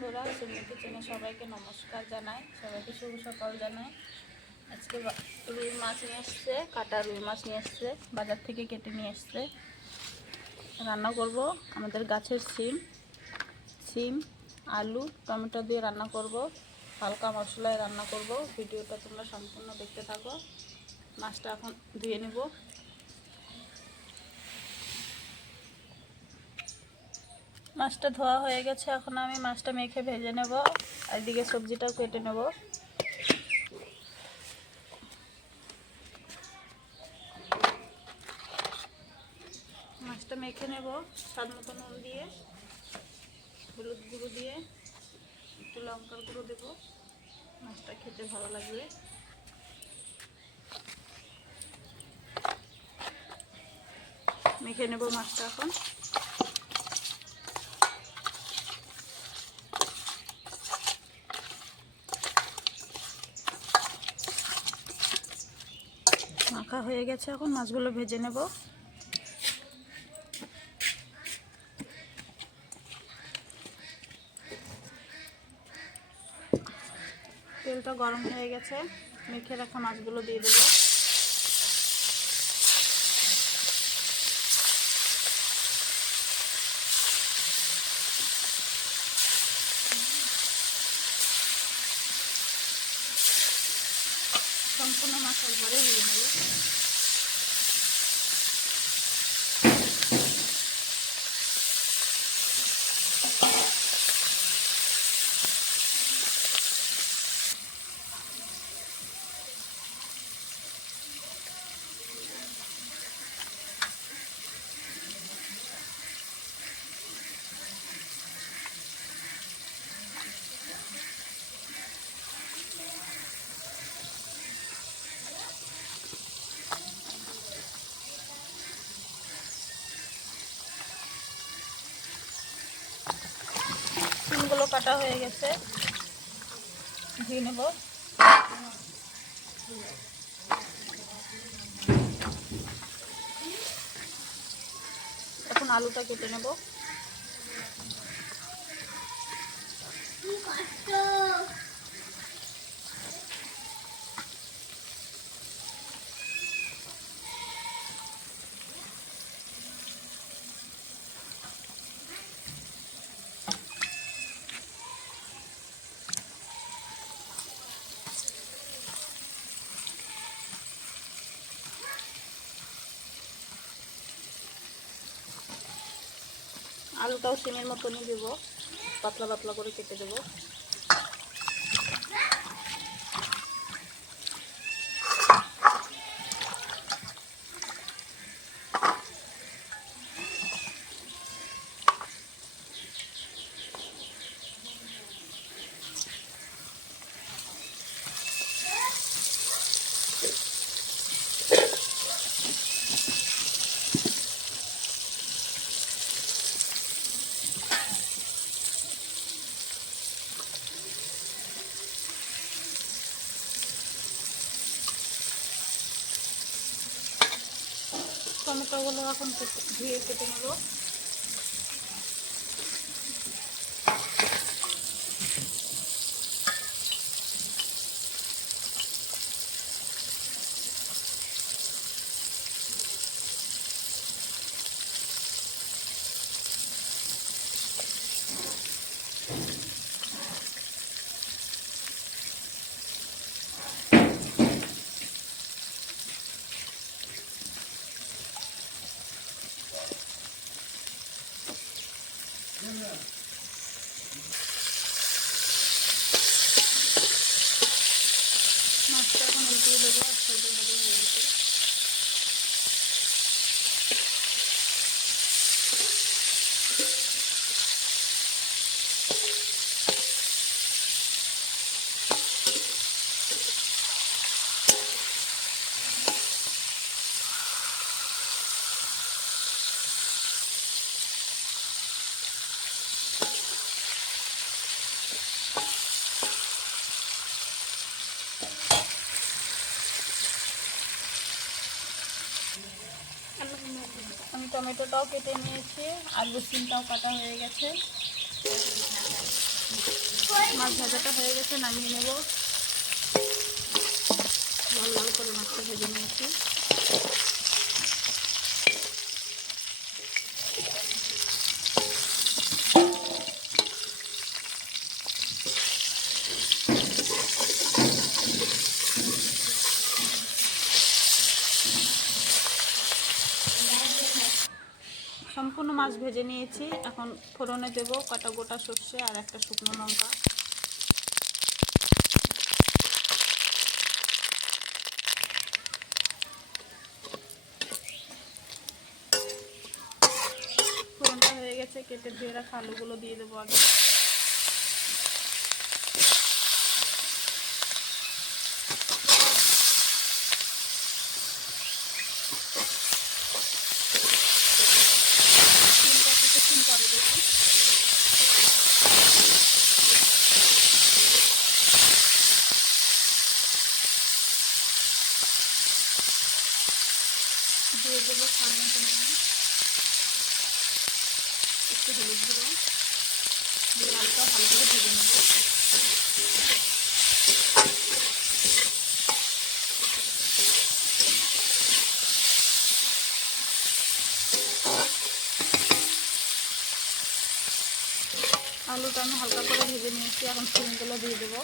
বন্ধুরা, সিমি কিচেনে সবাইকে নমস্কার জানাই, সবাইকে শুভ সকাল জানাই। আজকে রুই মাছ নিয়ে এসছে, কাটা রুই মাছ নিয়ে এসছে, বাজার থেকে কেটে নিয়ে এসছে। রান্না করব আমাদের গাছের সিম আলু টমেটো দিয়ে রান্না করব, হালকা মশলায় রান্না করব। ভিডিওটা তোমরা সম্পূর্ণ দেখতে থাকো। মাছটা এখন ধুয়ে নেব। মাছটা ধোয়া হয়ে গেছে, এখন আমি মাছটা মেখে ভেজে নেব। আর এদিকে সবজিটাও কেটে নেব। মাছটা মেখে নেব স্বাদ মতো নুন দিয়ে, হলুদ গুঁড়ো দিয়ে, একটু লঙ্কার গুঁড়ো দেব। মাছটা খেতে ভালো লাগবে। মেখে নেব মাছটা এখন। মাখা হয়ে গেছে, এখন মাছগুলো ভেজে নেব। তেলটা গরম হয়ে গেছে, মেখে রাখা মাছগুলো দিয়ে দেবো। সম্পূর্ণ মাছ একবারে ভেজে নেব। সিমগুলো কাটা হয়ে গেছে, ধুয়ে নেব। এখন আলুটা কেটে নেব। আলুটাও সিমের মতনই দেব, পাতলা পাতলা করে কেটে দেব। টমেটোগুলো এখন ধুয়ে কেটে নেব। মাছটা এখন উল্টিয়ে দেবো। আস্তে ভাবে হয়ে গেছে। আমি টমেটোটাও কেটে নিয়েছি, আলু সিমটাও কাটা হয়ে গেছে। মাছ ভাজাটা হয়ে গেছে, নামিয়ে নেব। লাল লাল করে মাছটা ভেজে নিয়েছি। সম্পূর্ণ মাছ ভেজে নিয়েছি। এখন ফোড়নে দেব কটা গোটা সর্ষে আর একটা শুকনো লঙ্কা। ফোড়নটা হয়ে গেছে, কেটে ধুয়ে রাখা আলুগুলো দিয়ে দেবো আগে। কিছুক্ষণ পরে দেবো। দিয়ে দেবো সামনে পরিমাণ একটু হলুদ গুঁড়ো দিয়ে আলুটা ভালো করে ভেজে নেব। আলুটা আমি হালকা করে ভেজে নিয়েছি, এখন সিমগুলো দিয়ে দেবো।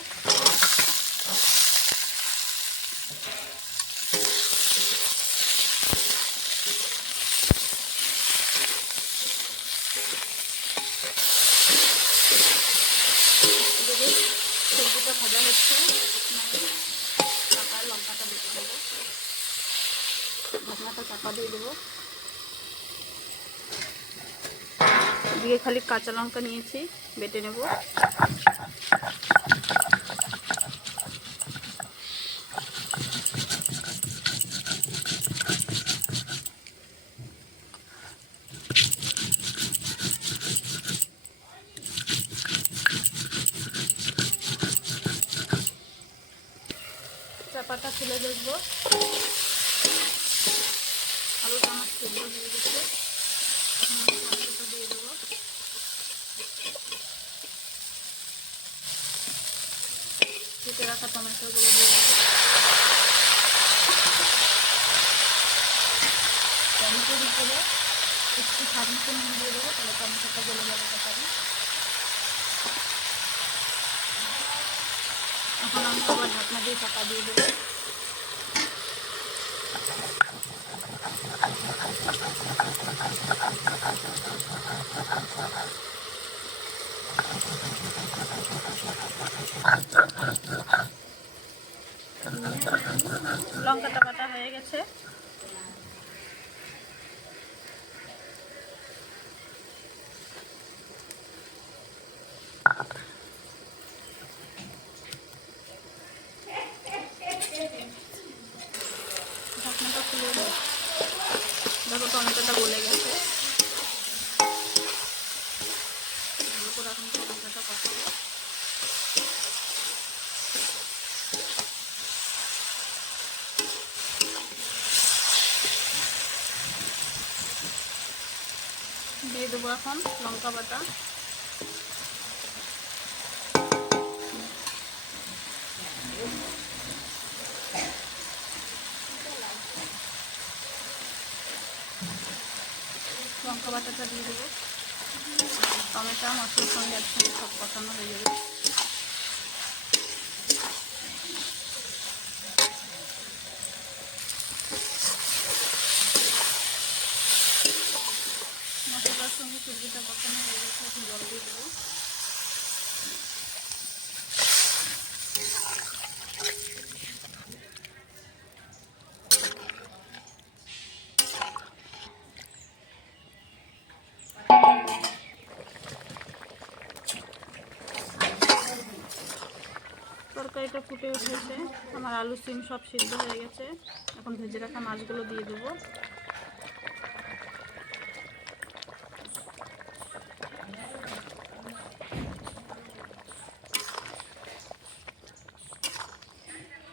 সবজিটা ভাজা হচ্ছে, টাকা লঙ্কাটা বেটে দেবো। ঢাকনাটা চাপা দিয়ে দেবো। এদিকে খালি কাঁচা লঙ্কা নিয়েছি, বেটে নেব। চাপাটা খুলে দেখবো, আলুটা আমার সেদ্ধ হয়ে গেছে। এখন আমি টমেটোটা দিয়ে দেবো। কেটে রাখা টমেটোগুলো দিয়ে দেবো। টমেটোর উপরে একটু স্বাদ মতো নুন দিয়ে দেবো, তাহলে টমেটোটা গলে যাবে তাড়াতাড়ি। এখন আমি আবার ঢাকনা দিয়ে চাপা দিয়ে দেবো। লঙ্কাটা বাটা হয়ে গেছে। ঢাকনাটা খুলে দেখো টমেটোটা গলে গেছে। এখন টমেটোটা কষাবো। দিয়ে দেবো এখন লঙ্কা বাটা। লঙ্কা বাটাটা দিয়ে দেবো। টমেটো মশলার সঙ্গে একসঙ্গে সব কষানো হয়ে যাবে। মশলার সঙ্গে সবজিটা কষানো হয়ে গেছে, এখন জল দিয়ে দেবো। তরকারিটা ফুটে উঠেছে, আমার আলু সিম সব সিদ্ধ হয়ে গেছে। এখন ভেজে রাখা মাছগুলো দিয়ে দেবো।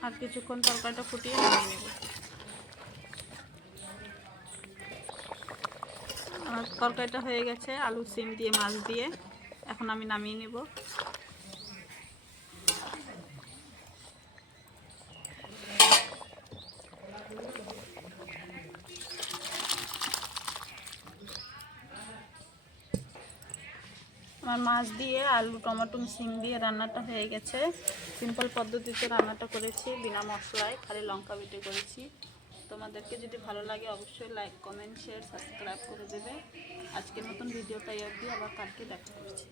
আর কিছুক্ষণ তরকারিটা ফুটিয়ে নামিয়ে নেব। আমার তরকারিটা হয়ে গেছে আলু সিম দিয়ে মাছ দিয়ে। এখন আমি নামিয়ে নেব। আমার মাছ দিয়ে আলু টমেটো মিশিং দিয়ে রান্নাটা হয়ে গেছে। সিম্পল পদ্ধতিতে রান্নাটা করেছি, বিনা মশলায়, খালি লঙ্কা বেটে করেছি। তোমাদেরকে যদি ভালো লাগে অবশ্যই লাইক কমেন্ট শেয়ার সাবস্ক্রাইব করে দেবে। আজকের মতন ভিডিওটা অবধি, আবার কালকে দেখা করছি।